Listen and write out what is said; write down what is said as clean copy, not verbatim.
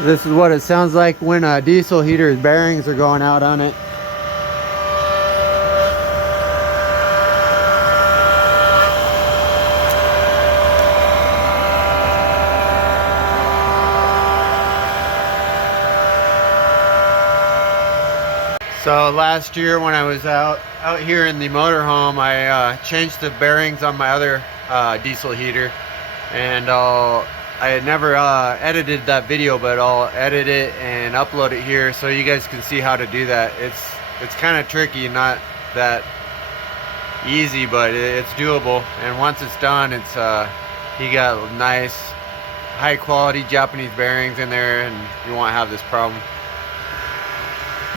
This is what it sounds like when a diesel heater's bearings are going out on it. So last year when I was out here in the motorhome, I changed the bearings on my other diesel heater, and I had never edited that video, but I'll edit it and upload it here so you guys can see how to do that. It's kind of tricky, not that easy, but it's doable. And once it's done, it's you got nice high quality Japanese bearings in there, and you won't have this problem.